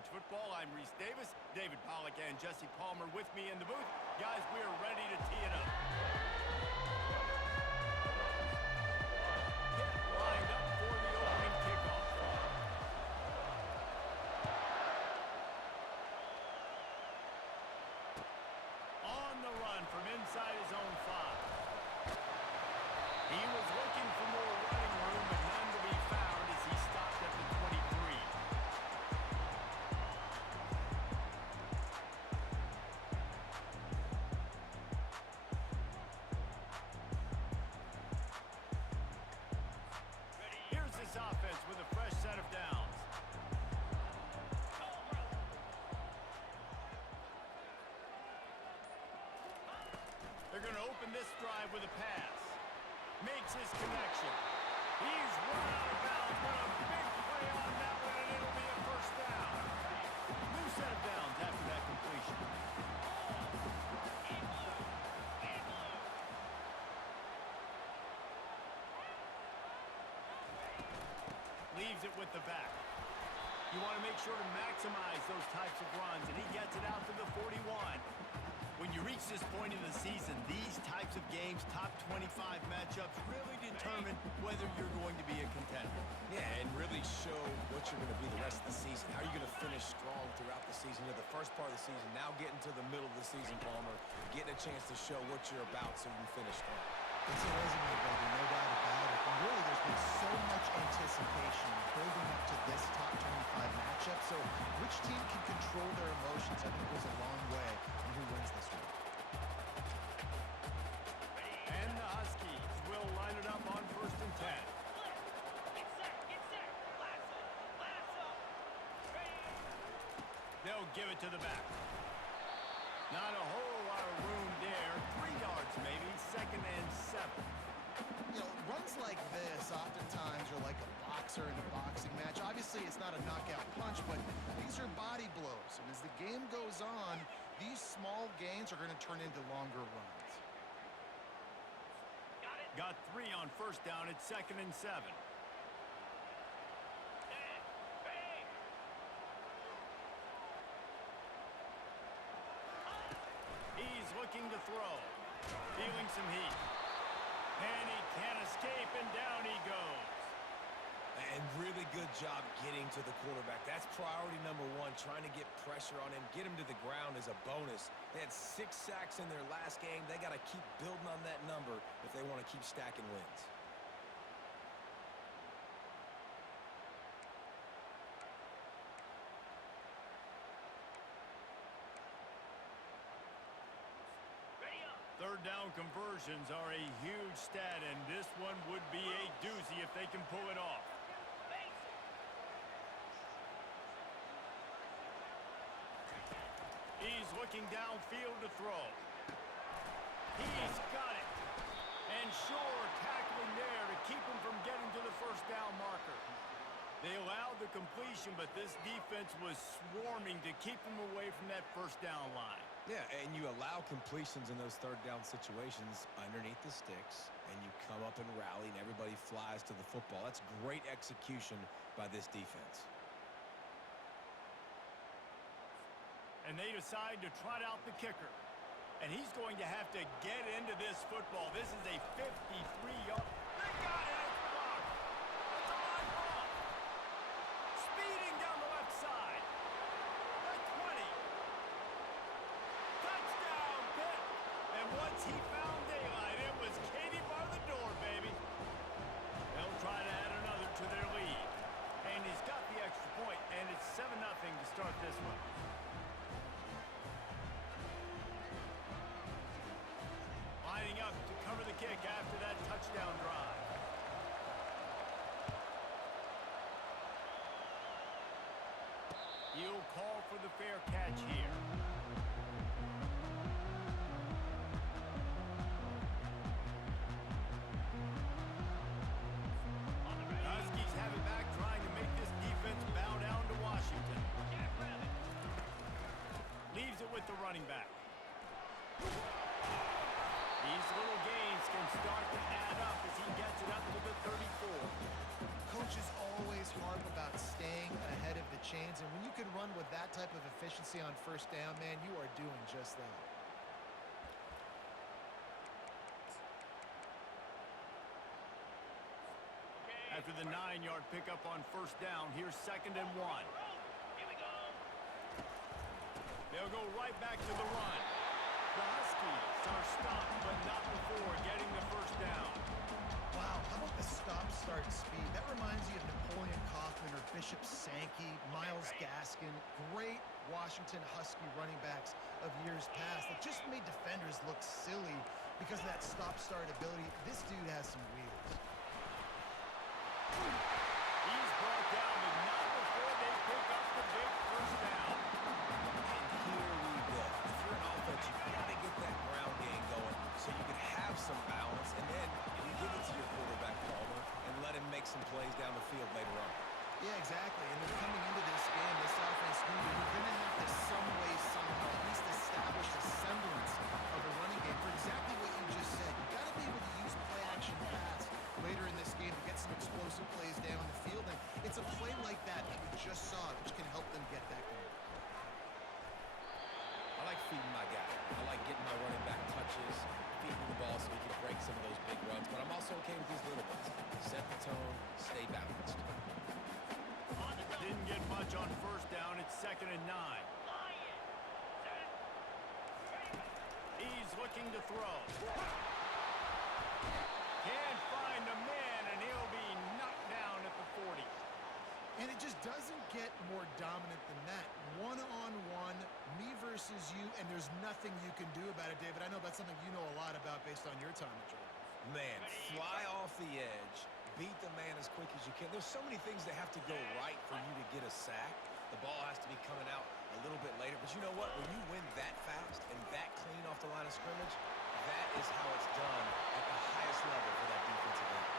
college football. I'm Reese Davis, David Pollack, and Jesse Palmer with me in the booth. Guys, we're ready to tee it up. Get lined up for the opening kickoff. On the run from inside his own 5. He was looking for more running room, but none to be found as he stopped at the 23. Here's this offense with a fresh set of downs. They're going to open this drive with a pass. Makes his connection. He's run out of bounds, but a big play on that one, and it'll be a first down. New set of downs after that completion. Leaves it with the back. You want to make sure to maximize those types of runs, and he gets it out to the 41. When you reach this point in the season, these types of games, top 25 matchups, really determine whether you're going to be a contender. Yeah, and really show what you're going to be the rest of the season. How are you going to finish strong throughout the season? You're the first part of the season, now getting to the middle of the season, Palmer, getting a chance to show what you're about so you can finish strong. It's a resume, baby, no doubt about it. And really, there's been so much anticipation building up to this top 25 matchup. So which team can control their emotions, I think, goes a long way in who wins this one. And the Huskies will line it up on 1st and 10. They'll give it to the back. Not a whole lot of room there. 3 yards maybe, 2nd and 7. You know, runs like this oftentimes are like a boxer in a boxing match. Obviously, it's not a knockout punch, but these are body blows. And as the game goes on, these small gains are going to turn into longer runs. Got 3 on 1st down at 2nd and 7. He's looking to throw. Feeling some heat. And he can't escape, and down he goes. And really good job getting to the quarterback. That's priority number 1, trying to get pressure on him. Get him to the ground is a bonus. They had 6 sacks in their last game. They got to keep building on that number if they want to keep stacking wins. Third down conversions are a huge stat, and this one would be a doozy if they can pull it off. He's looking downfield to throw. He's got it. And sure, tackling there to keep him from getting to the 1st down marker. They allowed the completion, but this defense was swarming to keep him away from that 1st down line. Yeah, and you allow completions in those 3rd down situations underneath the sticks, and you come up and rally, and everybody flies to the football. That's great execution by this defense. And they decide to trot out the kicker. And he's going to have to get into this football. This is a 53-yard. They got it! It's blocked! It's a live ball! Speeding down the left side. The 20. Touchdown, Pitt! And once he found daylight, it was Katie bar the door, baby. They'll try to add another to their lead. And he's got the extra point, and it's 7-0 to start this one. Lining up to cover the kick after that touchdown drive. He'll call for the fair catch here. Huskies have it back, trying to make this defense bow down to Washington. Leaves it with the running back. He's These little gains can start to add up as he gets it up to the 34. Coaches always harp about staying ahead of the chains, and when you can run with that type of efficiency on first down, man, you are doing just that. After the 9-yard pickup on first down, here's 2nd and 1. They'll go right back to the run. The Huskies are stopped, but not before getting the first down. Wow, how about the stop-start speed? That reminds you of Napoleon Kaufman or Bishop Sankey, Myles Gaskin, great Washington Husky running backs of years past that just made defenders look silly because of that stop-start ability. This dude has some wheels. He's brought down, but not before they pick up the big first down. And here we go. If you're an offense, you've got to get that ground game going so you can have some balance, and then you give it to your quarterback, Palmer, and let him make some plays down the field later on. Yeah, exactly. And they're coming into this game, this offense, dude, you're going to have to some way, somehow, at least establish a semblance of a running game for exactly what you just said. You've got to be able to use play-action pass later in this game to get some explosive plays down the field. And it's a play like that that we just saw, which can help them get that going. I like feeding my guy. I like getting my running back touches, feeding the ball so he can break some of those big runs. But I'm also okay with these little ones. Set the tone, stay balanced. Didn't get much on first down. It's 2nd and 9. He's looking to throw. Can't find a man, and he'll be knocked down at the 40. And it just doesn't get more dominant than that. One-on-one, me versus you, and there's nothing you can do about it, David. I know that's something you know a lot about based on your time at Georgia. Man, fly off the edge, beat the man as quick as you can. There's so many things that have to go right for you to get a sack. The ball has to be coming out a little bit later. But you know what? When you win that fast and that clean off the line of scrimmage, that is how it's done at the highest level for that defensive end.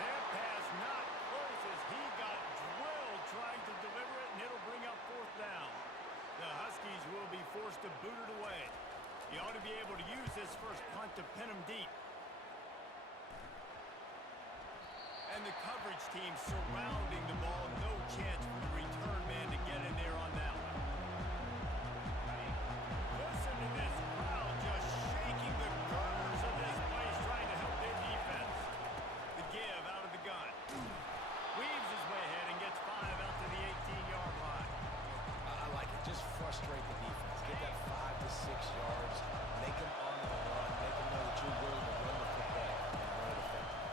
That pass not close as he got drilled trying to deliver it, and it'll bring up 4th down. The Huskies will be forced to boot it away. He ought to be able to use this first punt to pin him deep. And the coverage team surrounding the ball. No chance for the return man to get in there on that one. Listen to this crowd just shaking the girders of this place trying to help their defense. The give out of the gun. Weaves his way ahead and gets 5 out to the 18-yard line. I like it. Just frustrate the defense. Get that 5 to 6 yards. Make them on the run. Make them know that you're willing to run the football and run it effectively.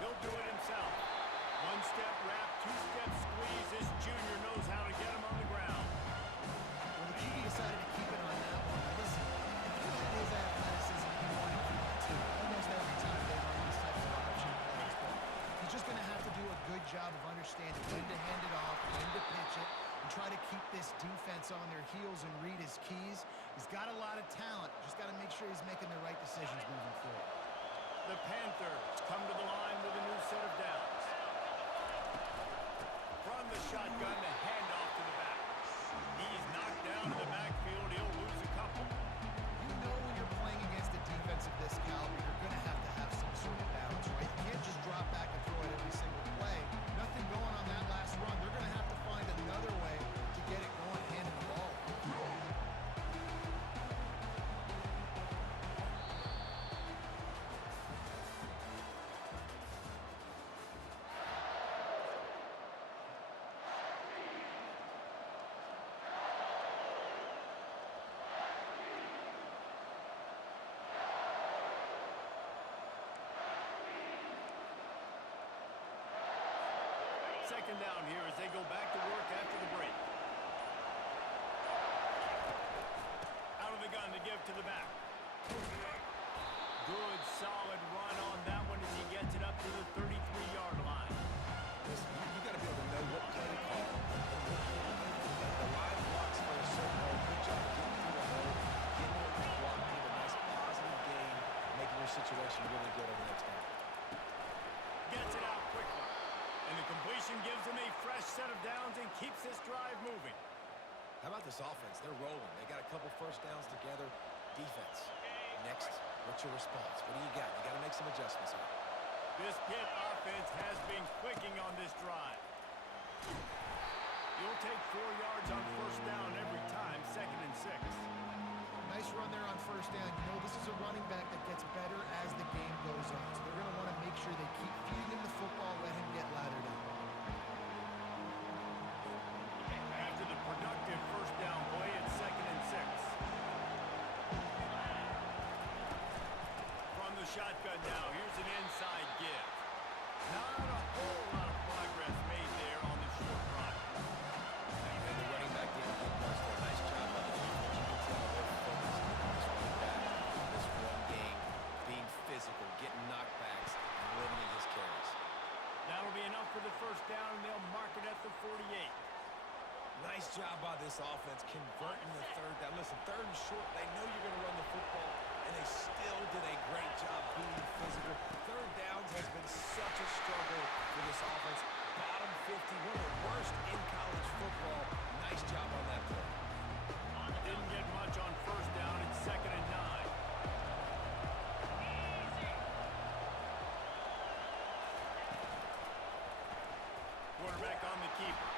He'll do it himself. 1-step wrap, 2-step squeeze. This junior knows how to get him on the ground. Well, the QB decided to keep it on that one. Now, listen, if you had his athleticism, you want to keep it too. Almost every time they run these types of option plays. But he's just going to have to do a good job of understanding when to hand it off, when to pitch it, and try to keep this defense on their heels and read his keys. He's got a lot of talent. Just got to make sure he's making the right decisions moving forward. The Panthers come to the line with a new set of downs. From the shotgun, the handoff to the back. He's knocked down in the backfield. He'll lose a couple. You know when you're playing against a defense of this caliber, you're going to have some sort of balance, right? You can't just drop back and throw it every single play. Nothing going on that last run. They're going to have to find another way to get it going, handing the ball. Second down here as they go back to work after the break. Out of the gun to give to the back. Good, solid run on that one as he gets it up to the 33-yard line. Listen, you got to be able to know what play to call. The line blocks for a certain hole. Good job getting through the hole, getting it blocking, a nice positive gain, making your situation really good on the next down. Gets it out quickly. And the completion gives them a fresh set of downs and keeps this drive moving. How about this offense? They're rolling. They got a couple first downs together. Defense, Next, what's your response? What do you got? You got to make some adjustments here. This Pitt offense has been clicking on this drive. You'll take 4 yards on first down every time, 2nd and 6. Nice run there on first down. You know, this is a running back that gets better as the game goes on. So they're going to want to make sure they keep feeding him the football, let him get lathered up. After the productive first down play, it's 2nd and 6. From the shotgun now, here's an inside give. Not a whole lot of progress made there on the short run. And the running back didn't get much. Nice job by the defense. You can tell they're focused on this running back. This run game, being physical, getting knockbacks, and limiting his carries. That'll be enough for the first down, and they'll mark it at the 48. Nice job by this offense converting the third down. Listen, 3rd and short, they know you're going to run the football, and they still did a great job being physical. 3rd downs has been such a struggle for this offense. Bottom 50, one of the worst in college football. Nice job on that play. Didn't get much on first down. It's 2nd and 9. Quarterback on the keeper.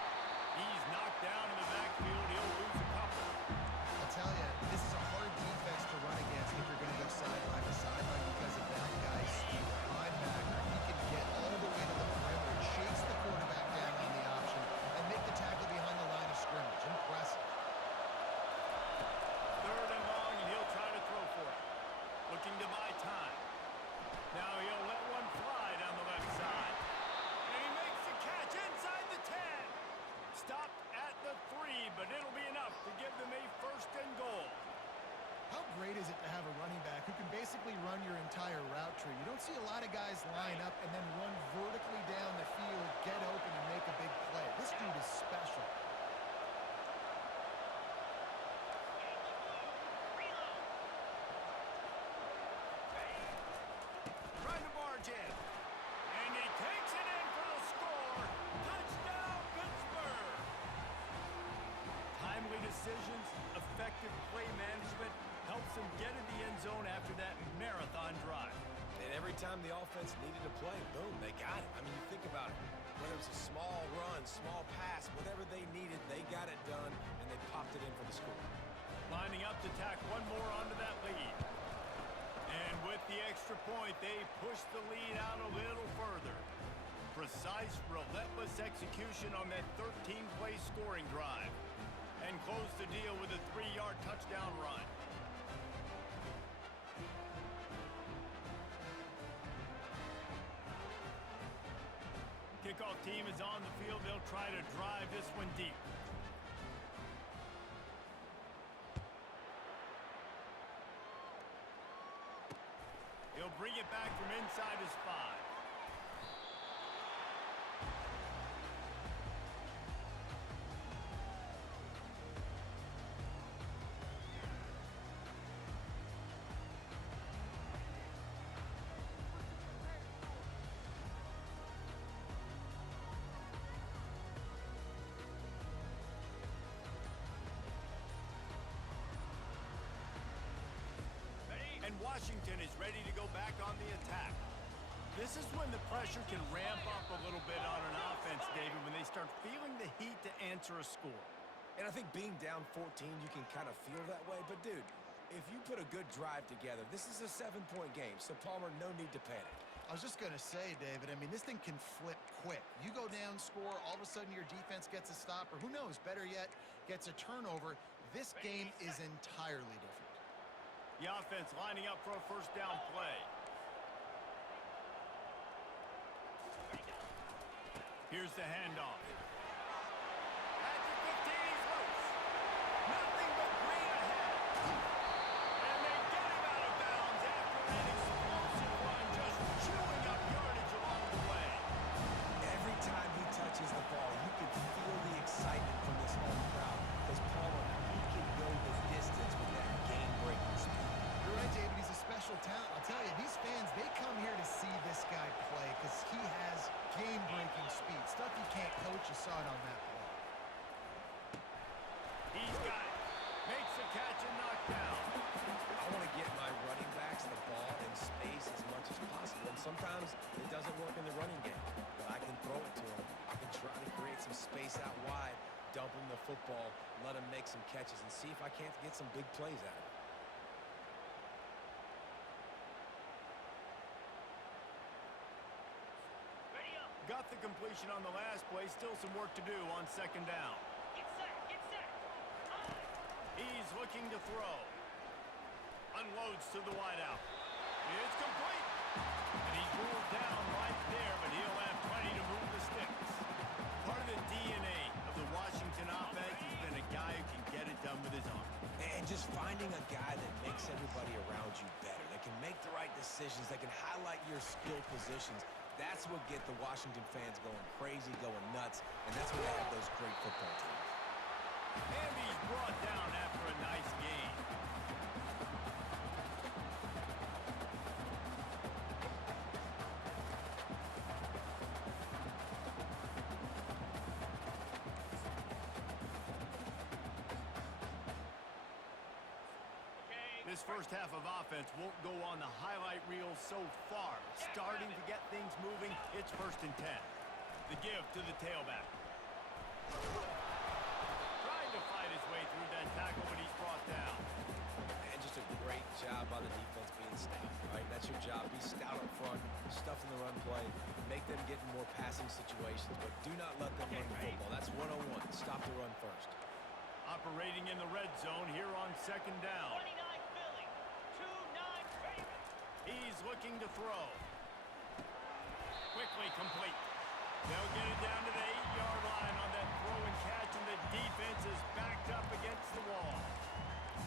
He's knocked down in the backfield. He'll lose a couple. I'll tell you, this is a hard defense to run against if you're going to go sideline to sideline because of that guy's speed. Linebacker, he can get all the way to the perimeter, chase the quarterback down on the option, and make the tackle behind the line of scrimmage. Impressive. 3rd and long, and he'll try to throw for it. Looking to buy time. Now he'll let one fly down the left side. And he makes the catch inside the 10. Stopped at the 3, but it'll be enough to give them a 1st and goal. How great is it to have a running back who can basically run your entire route tree? You don't see a lot of guys line up and then run vertically down the field, get open, and make a big play. This dude is special. Trying to barge in. And he takes it in for the score. Touchdown, Pittsburgh. Timely decisions, effective play management helps him get in the end zone after that marathon drive. And every time the offense needed to play, boom, they got it. I mean, you think about it. Whether it was a small run, small pass, whatever they needed, they got it done, and they popped it in for the score. Lining up to tack one more onto that lead. And with the extra point, they push the lead out a little further. Precise, relentless execution on that 13-play scoring drive. And close the deal with a 3-yard touchdown run. Kickoff team is on the field. They'll try to drive this one deep. He'll bring it back from inside his 5. And Washington is ready to go back on the attack. This is when the pressure can ramp up a little bit on an offense, David, when they start feeling the heat to answer a score. And I think being down 14, you can kind of feel that way. But, dude, if you put a good drive together, this is a 7-point game. So, Palmer, no need to panic. I was just going to say, David, I mean, this thing can flip quick. You go down, score, all of a sudden your defense gets a stop, or who knows, better yet, gets a turnover. This game is entirely different. The offense lining up for a first down play. Here's the handoff. At the 15, he's loose. Nothing but green ahead. And they get him out of bounds after an explosive run, just chewing up yardage along the way. Every time he touches the ball, you can feel the excitement from this home crowd. Because Palmer, he can go the distance with that game-breaking speed. You're right, David. He's a special talent. I'll tell you, these fans, they come here to see this guy play because he has game-breaking speed. Stuff you can't coach. You saw it on that play. He's got it. Makes the catch and knocked down. I want to get my running back some space as much as possible. And sometimes it doesn't work in the running game, but I can throw it to him. I can try to create some space out wide, dump him the football, let him make some catches, and see if I can't get some big plays out of it. Got the completion on the last play. Still some work to do on second down. Get set, get set. He's looking to throw. Unloads to the wideout. It's complete. And he's ruled down right there, but he'll have plenty to move the sticks. Part of the DNA of the Washington offense has been a guy who can get it done with his arm. And just finding a guy that makes everybody around you better, that can make the right decisions, that can highlight your skill positions. That's what get the Washington fans going crazy, going nuts, and that's where they have those great football teams. And he's brought down after a nice gain. This first half of offense won't go on the highlight reel so far. Starting to get things moving. It's 1st and 10. The give to the tailback. Trying to fight his way through that tackle, but he's brought down. And just a great job by the defense being stout, right? That's your job. Be stout up front, stuff in the run play, make them get in more passing situations, but do not let them run the football. That's 101. Stop the run first. Operating in the red zone here on second down. 29 Philly, 2-9 Ravens. He's looking to throw. Quickly complete. They'll get it down to the 8-yard line on that throw and catch, and the defense is backed up against the wall.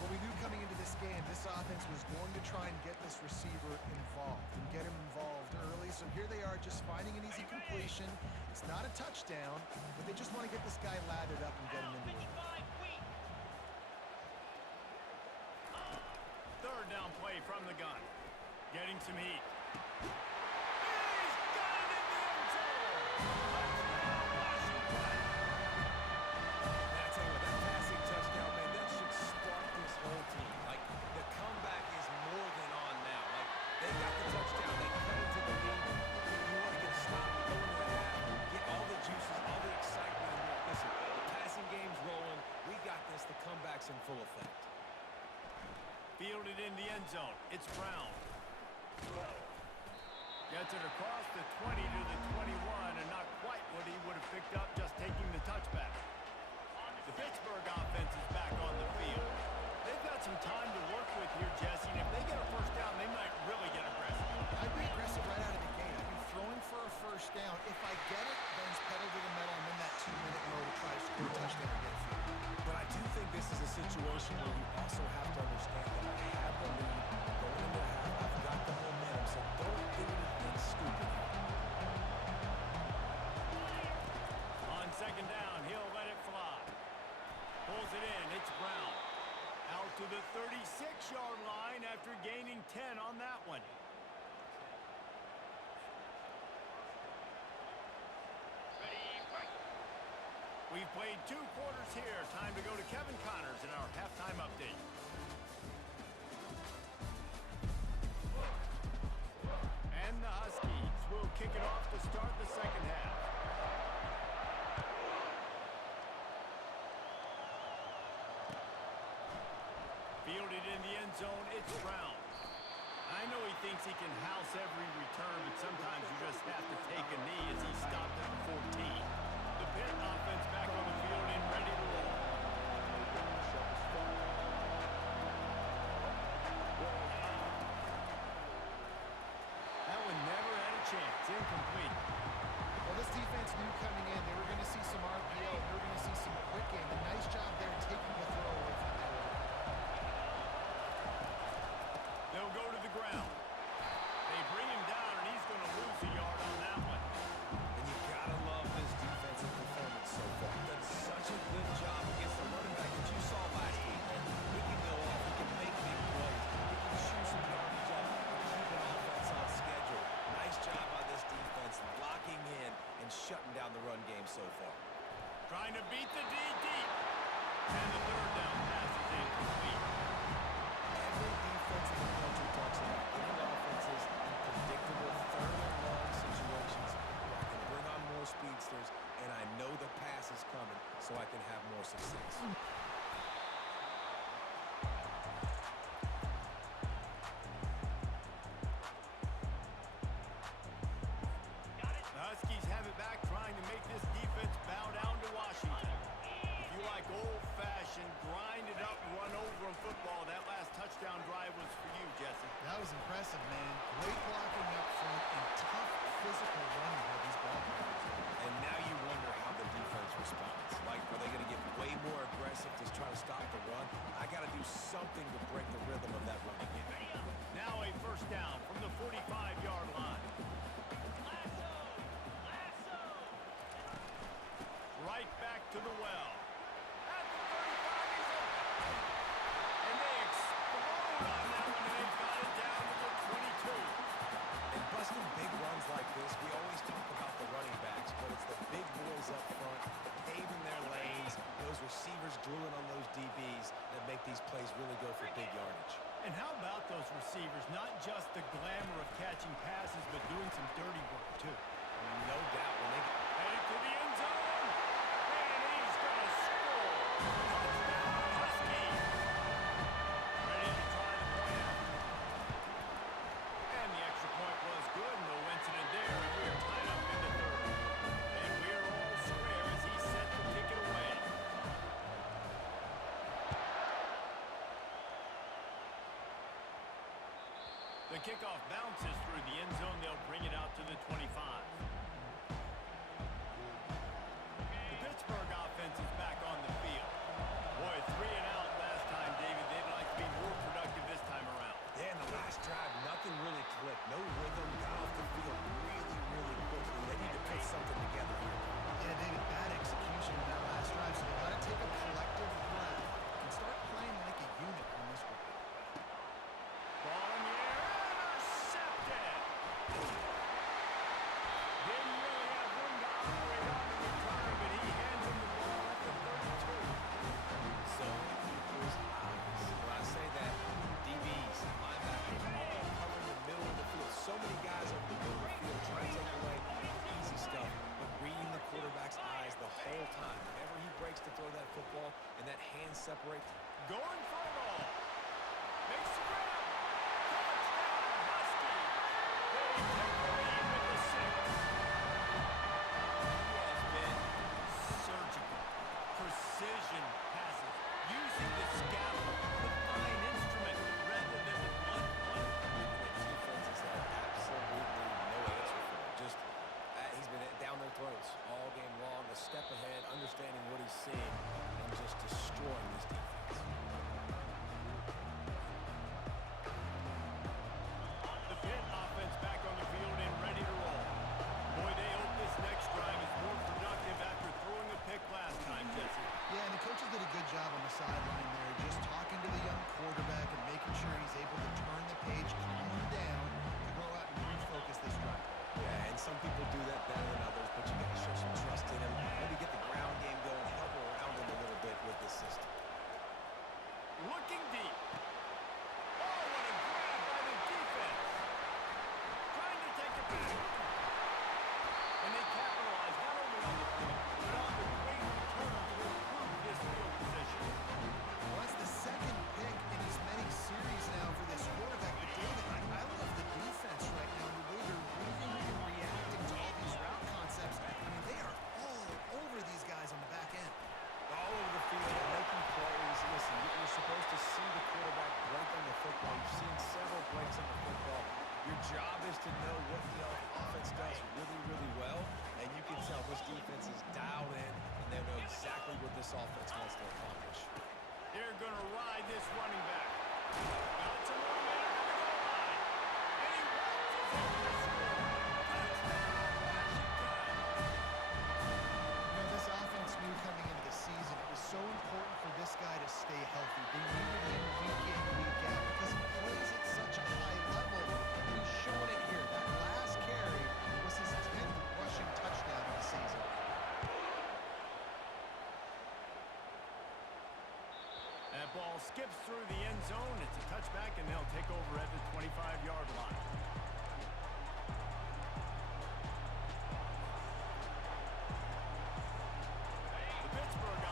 Well, we knew coming into this game, this offense was going to try and get this receiver involved and get him involved early. So here they are just finding an easy completion. It's not a touchdown, but they just want to get this guy lathered up and get him into it. 55 Wheat. Third down play from the gun. Getting some heat. He's got it in the end zone! Touchdown, Washington! And I tell you what, that passing touchdown, man, that should spark this whole team. Like, the comeback is more than on now. Like, they got the touchdown, they cut into the lead. You want to get a stop, go into the half, get all the juices, all the excitement in there. Listen, the passing game's rolling. We got this. The comeback's in full effect. Fielded in the end zone. It's Brown. Gets it across the 20 to the 21, and not quite what he would have picked up just taking the touchback. The Pittsburgh offense is back on the field. They've got some time to work with here, Jesse, and if they get a first down, they might really get aggressive. I'd be aggressive right out of the gate. I'd be throwing for a first down. If I get it, then it's pedal to the metal. I'm in that 2-minute mode to try to score a touchdown and get it through. But I do think this is a situation where you also have to understand that I have the lead going into the half. I've got the momentum, so don't do anything stupid. On second down, he'll let it fly. Pulls it in. It's Brown. Out to the 36-yard line after gaining 10 on that one. Ready, right. We've played 2 quarters here. Time to go to Kevin Connors in our halftime update. And the Huskies will kick it off to start the second half. Fielded in the end zone, it's Brown. I know he thinks he can house every return, but sometimes you just have to take a knee as he stopped at the 14. The Pitt offense back on the field and ready to roll. That one never had a chance. Incomplete. Well, this defense knew coming in they were going to see some RPO. They were going to see some quick game. A nice job there taking the throw away from the quarterback. They'll go to the ground. They bring him down, and he's going to lose a yard on that one. And you gotta love this defensive performance so far. Done such a good job against the running back that you saw last week. He can go off. He can make big plays. He can shoot some garbage up and keep an offense on schedule. Nice job by this defense locking in and shutting down the run game so far. Trying to beat the D deep. And the third down pass is incomplete. Every defense in the country talks about giving offense so I can have more success. Got it. The Huskies have it back, trying to make this defense bow down to Washington. If you like old-fashioned, grind-it-up, run-over football, that last touchdown drive was for you, Jesse. That was impressive, man. Great blocking up front and tough physical running by these ball players. And now you wonder how the defense responds. Like, are they going to get way more aggressive to try to stop the run? I got to do something to break the rhythm of that running game. Ready up. Now a first down from the 45-yard line. Lasso. Lasso. Right back to the well. At the 35, he's open. And they explode on that one, and they've got it down to the 22. And busting big runs like this, we always talk about the running backs, but it's the big boys up front, paving their lanes, those receivers gluing on those DBs that make these plays really go for big yardage. And how about those receivers? Not just the glamour of catching passes, but doing some dirty work, too. No doubt when they get Headed to the end zone. And he's going to score. Touchdown, Huskies. Ready to try the point after. And the extra point was good. No incident there. And we are tied up in the third. And we are all square as he set to kick it away. The kickoff bounces through the end zone. They'll bring it out to the 25. The Pittsburgh offense is back on the field. Boy, 3 and out last time, David. They'd like to be more productive this time around. Yeah, in the last drive, nothing really clicked. No rhythm, got off the field really, really quickly. They need to put something together here. Yeah, David, bad execution in that last drive, so they got to take a collective breath and start playing like a unit on this one. Ball in the air, intercepted. Didn't really have room to operate on the return, but he hands him the ball at the 32. Zone equals eyes. When I say that, DBs, linebackers, all covering the middle of the field. So many guys over the middle of the field trying to take away the easy stuff, but reading the quarterback's eyes the whole time. Whenever he breaks to throw that football and that hand separates, Going for it all. Makes the grab. Touchdown, Huskies. They take the lead with the 6. He has been surgical. Precision passes. Using the scalpel, the fine instrument, rather than the blunt one. and the defense has had absolutely no answer for him. Just, he's been down their throats all game long, a step ahead, understanding what he's seeing, and just destroying this defense. The Pitt offense back on the field and ready to roll. Boy, they hope this next drive is more productive after throwing a pick last time, Jesse. Yeah, and the coaches did a good job on the sideline there, just talking to the young quarterback and making sure he's able to turn the page, calm him down, to go out and refocus this drive. Yeah, and some people do that better than others, but you got to show some trust in him. Maybe get the ground game going, help around him a little bit with this system. Looking deep. Oh, what a grab by the defense. Trying to take it back. And they capitalize not only on the point, but on the great return to improve this field position. Well, that's the second pick in as many series now for this quarterback. But David, I love the defense right now, the way they're moving and reacting to all these route concepts. I mean, they are all over these guys on the back end. All over the field, making plays. Listen, you're supposed to see the quarterback break on the football. You've seen several breaks on the football. Your job is to know what the offense does really, really well, and you can tell this defense is dialed in, and they know exactly what this offense wants to accomplish. They're going to ride this running back. Out to 1 minute to the goal line. And he waltzes over the score. Touchdown, Washington. You know, this offense knew coming into the season it was so important for this guy to stay healthy. They needed him week in, week out because he plays at such a high level. And he's showing it here. That last carry was his 10th rushing touchdown of the season. That ball skips through the end zone. It's a touchback, and they'll take over at the 25-yard line. The Pittsburgh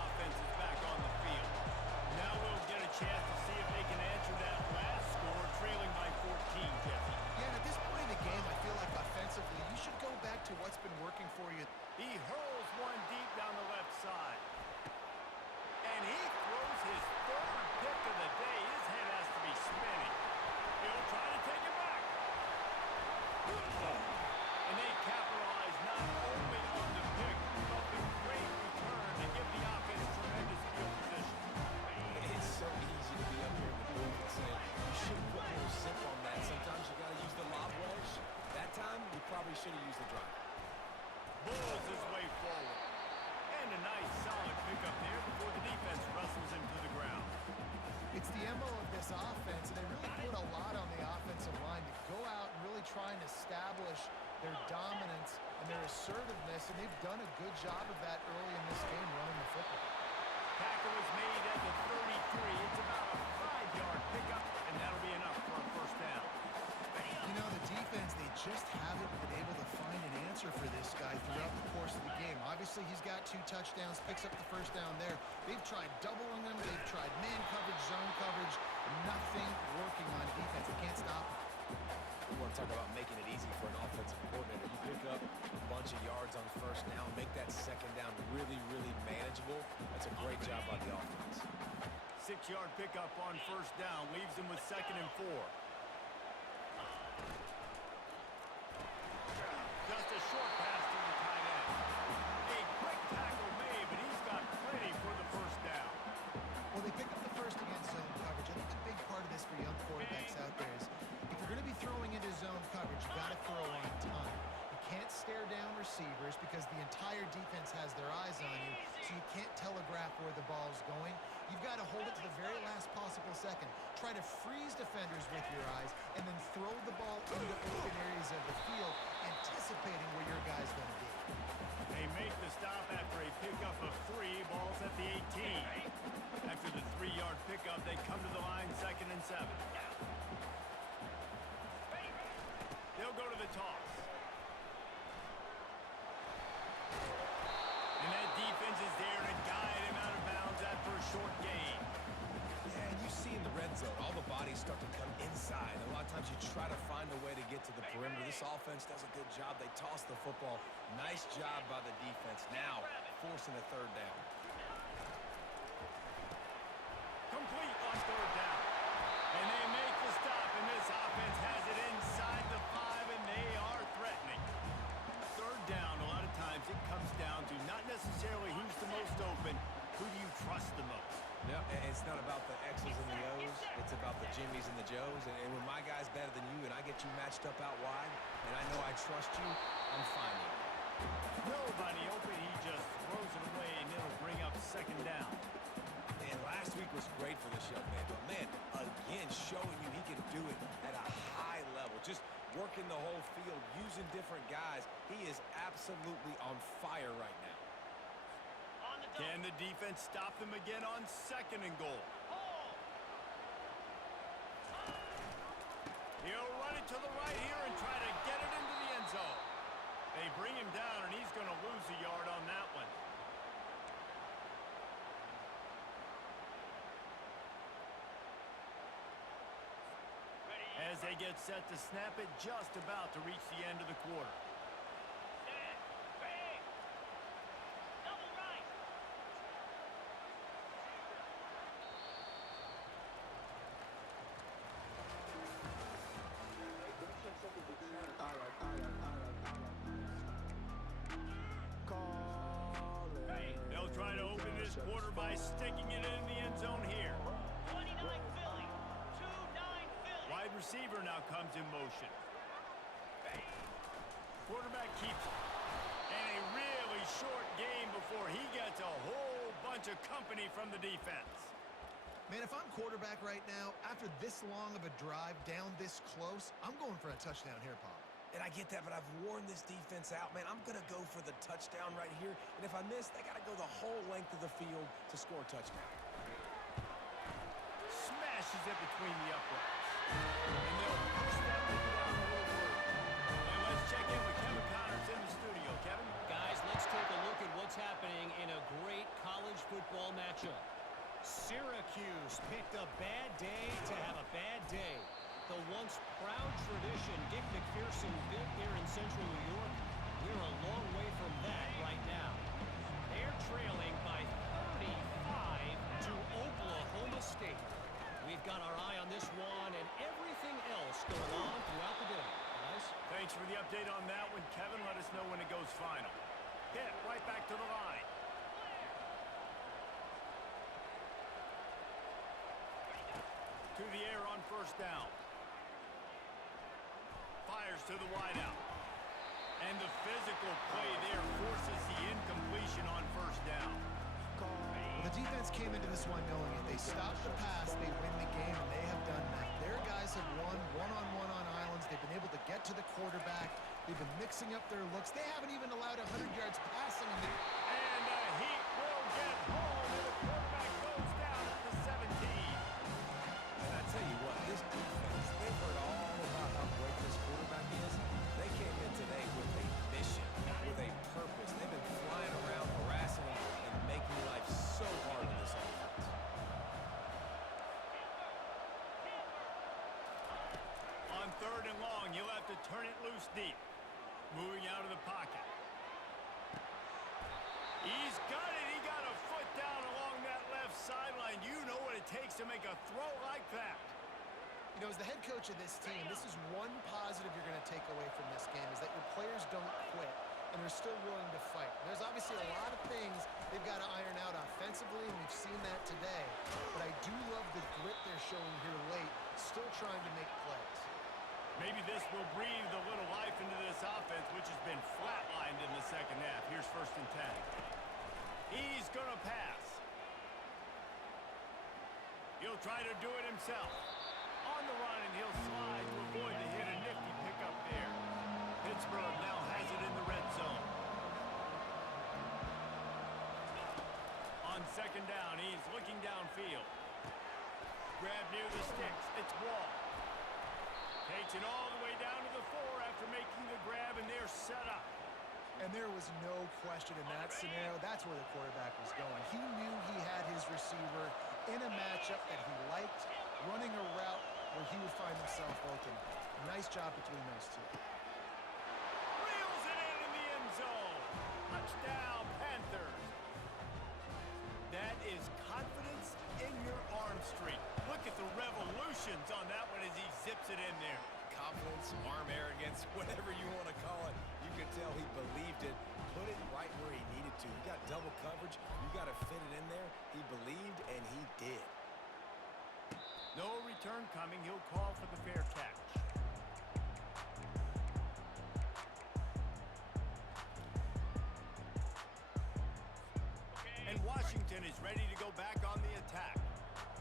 It's the MO of this offense, and they really put a lot on the offensive line to go out and really try and establish their dominance and their assertiveness, and they've done a good job of that early in this game running the football. Tackle is made at the 33. It's about a 5-yard pickup, and that'll be enough for a first down. You know, the defense, they just haven't been able to find an answer for this guy throughout the course of the game. Obviously, he's got 2 touchdowns, picks up the first down there. They've tried doubling him. They've tried man coverage, zone coverage. Nothing working on defense. They can't stop him. We want to talk about making it easy for an offensive coordinator. You pick up a bunch of yards on first down, make that second down really, really manageable. That's a great job by the offense. 6-yard pickup on first down leaves him with 2nd and 4. Just a short pass to the tight end. A quick tackle made, but he's got plenty for the first down. Well, they pick up the first against zone coverage. I think a big part of this for young quarterbacks out there is if you're going to be throwing into zone coverage, you got to throw on time. You can't stare down receivers because the entire defense has their eyes on you, so you can't telegraph where the ball's going. You've got to hold it to the very last possible second. Try to freeze defenders with your eyes and then throw the ball into open areas of the field, anticipating where your guy's going to be. They make the stop after a pickup of 3. Ball's at the 18. After the 3-yard pickup, they come to the line 2nd and 7. They'll go to the toss. And that defense is there to guide him out of bounds after a short gain. Yeah, and you see in the red zone, all the bodies start to come inside. A lot of times you try to find a way to get to the perimeter. This offense does a good job. They toss the football. Nice job by the defense. Now, forcing a 3rd down. Complete on 3rd down. And they make the stop, and this offense has it inside the 5, and they are threatening. 3rd down, a lot of times it comes down to not necessarily who's the most open, who do you trust the most? Yeah, and it's not about the X's and the O's. It's about the Jimmys and the Joes. And when my guy's better than you and I get you matched up out wide, and I know I trust you, I'm finding it. Nobody open, he just throws it away, and it'll bring up 2nd down. And last week was great for this young man. But, man, again, showing you he can do it at a high level. Just working the whole field, using different guys. He is absolutely on fire right now. Can the defense stop them again on 2nd and goal? He'll run it to the right here and try to get it into the end zone. They bring him down, and he's going to lose a yard on that one. As they get set to snap it, just about to reach the end of the quarter. They'll try to open this quarter by sticking it in the end zone here. 29 Philly. 2-9 Philly. Wide receiver now comes in motion. Quarterback keeps it. And a really short game before he gets a whole bunch of company from the defense. Man, if I'm quarterback right now, after this long of a drive down this close, I'm going for a touchdown here, Pop. And I get that, but I've worn this defense out. Man, I'm going to go for the touchdown right here. And if I miss, they got to go the whole length of the field to score a touchdown. Smashes it between the uprights. And they'll push that one down a little further. And let's check in with Kevin Connors in the studio. Kevin? Guys, let's take a look at what's happening in a great college football matchup. Syracuse picked a bad day to have a bad day. The once proud tradition Dick McPherson built here in central New York, we're a long way from that right now. They're trailing by 35 to Oklahoma State. We've got our eye on this one and everything else going on throughout the day. Guys? Thanks for the update on that one, Kevin. Let us know when it goes final. Hit right back to the line. To the air on first down. Fires to the wideout. And the physical play there forces the incompletion on first down. Well, the defense came into this one knowing if they stop the pass, they win get to the quarterback. They've been mixing up their looks. They haven't even allowed 100 yards passing. And the Heat will get home, and the quarterback goes down at the 17. And I tell you what, this defense, they've heard all about how great this quarterback is. They came in today with a mission, with a purpose. They've been flying around, harassing him, and making life so hard on this offense. On 3rd and long, you'll have to turn it loose deep. Moving out of the pocket. He's got it. He got a foot down along that left sideline. You know what it takes to make a throw like that. You know, as the head coach of this team, this is one positive you're going to take away from this game, is that your players don't quit, and they're still willing to fight. There's obviously a lot of things they've got to iron out offensively, and we've seen that today. But I do love the grit they're showing here late, still trying to make plays. Maybe this will breathe a little life into this offense, which has been flatlined in the second half. Here's 1st and 10. He's going to pass. He'll try to do it himself. On the run, and he'll slide to avoid the hit. A nifty pickup there. Pittsburgh now has it in the red zone. On 2nd down, he's looking downfield. Grab near the sticks. It's Wall. Takes it all the way down to the 4 after making the grab, and they're set up. And there was no question in that scenario. That's where the quarterback was going. He knew he had his receiver in a matchup that he liked, running a route where he would find himself open. Nice job between those two. Reels it in the end zone. Touchdown, Panthers. That is confidence in your arm strength. Look at the revolutions on that one as he zips it in there. Confidence, arm arrogance, whatever you want to call it. You could tell he believed it, put it right where he needed to. You got double coverage. You got to fit it in there. He believed, and he did. No return coming. He'll call for the fair catch. And Washington is ready to go back on the attack.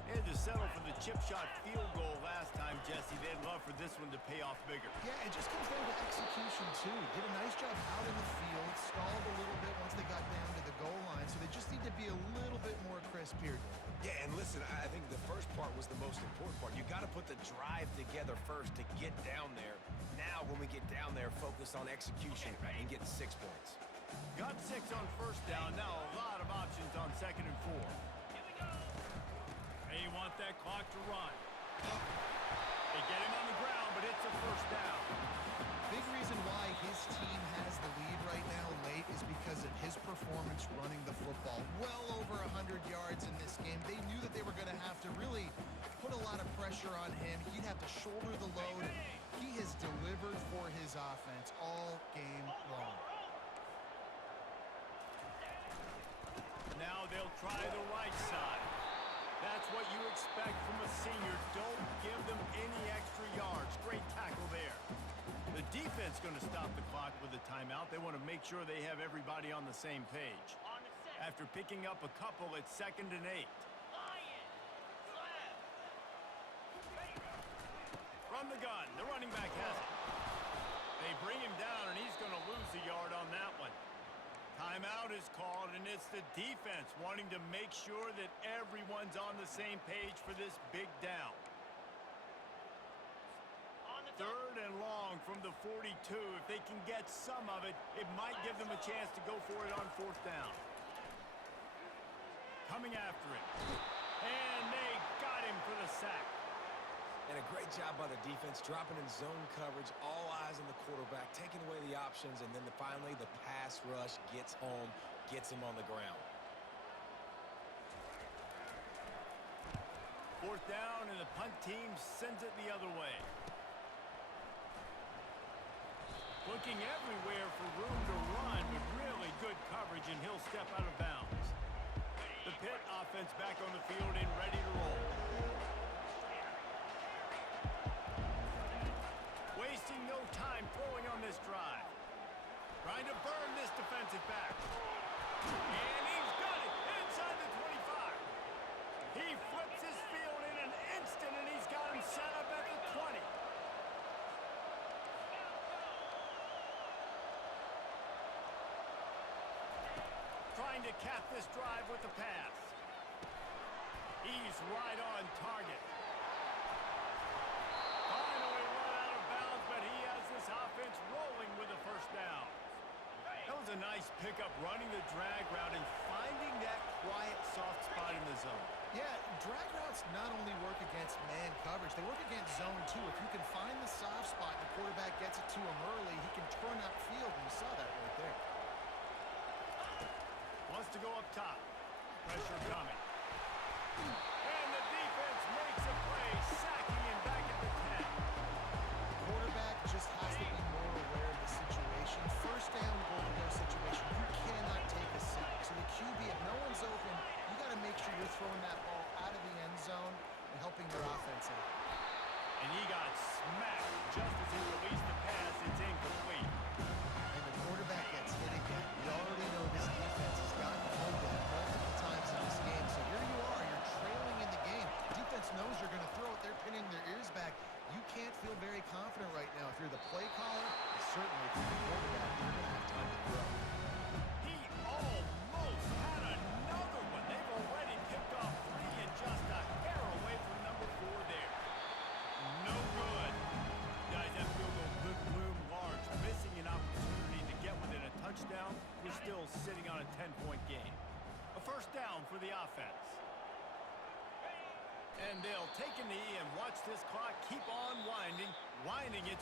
They had to settle for the chip shot field goal last time, Jesse. They'd love for this one to pay off bigger. Yeah, it just comes down to execution, too. Did a nice job out in the field, stalled a little bit once they got down to the goal line, so they just need to be a little bit more crisp here. Yeah, and listen, I think the first part was the most important part. You got to put the drive together first to get down there. Now, when we get down there, focus on execution and get 6 points. Got 6 on 1st down. Now a lot of options on 2nd and 4. They want that clock to run. They get him on the ground, but it's a 1st down. Big reason why his team has the lead right now late is because of his performance running the football. Well over 100 yards in this game. They knew that they were going to have to really put a lot of pressure on him. He'd have to shoulder the load. He has delivered for his offense all game long. Now they'll try the right side. That's what you expect from a senior. Don't give them any extra yards. Great tackle there. The defense going to stop the clock with a timeout. They want to make sure they have everybody on the same page. After picking up a couple, it's 2nd and 8. From the gun, the running back has it. They bring him down, and he's going to lose a yard on that one. Timeout is called, and it's the defense wanting to make sure that everyone's on the same page for this big down. 3rd and long from the 42. If they can get some of it, it might give them a chance to go for it on 4th down. Coming after it. And they got him for the sack. And a great job by the defense, dropping in zone coverage, all eyes on the quarterback, taking away the options, and then finally the pass rush gets home, gets him on the ground. 4th down, and the punt team sends it the other way. Looking everywhere for room to run with really good coverage, and he'll step out of bounds. The Pitt offense back on the field and ready to roll. Wasting no time throwing on this drive. Trying to burn this defensive back. And he's got it inside the 25. He flips his field in an instant, and he's got him set up at the 20. to cap this drive with the pass. He's right on target. Finally run out of bounds, but he has this offense rolling with a first down. That was a nice pickup, running the drag route and finding that quiet, soft spot in the zone. Yeah, drag routes not only work against man coverage, they work against zone too. If you can find the soft spot and the quarterback gets it to him early, he can turn upfield, and you saw that right there. Wants to go up top. Pressure coming. And the defense makes a play, sacking him back at the 10. Quarterback just has to be more aware of the situation. First down, goal-to-go situation. You cannot take a sack. So the QB, if no one's open, you got to make sure you're throwing that ball out of the end zone and helping your offense out. And he got smacked just as he released the pass. It's incomplete. And the quarterback gets hit again. We already know this defense has gotten home to him multiple times in this game. So here you are, you're trailing in the game. Defense knows you're going to throw it. They're pinning their ears back. You can't feel very confident right now. If you're the play caller, and certainly if you're the quarterback, you're going to have time to throw. He almost had another one. They've already picked off 3 and just a hair away from number 4 there. No good. Guys, that field goal could loom large. Missing an opportunity to get within a touchdown. We're still sitting on a 10-point game. A first down for the offense. And they'll take a knee and watch this clock keep on winding. Winding its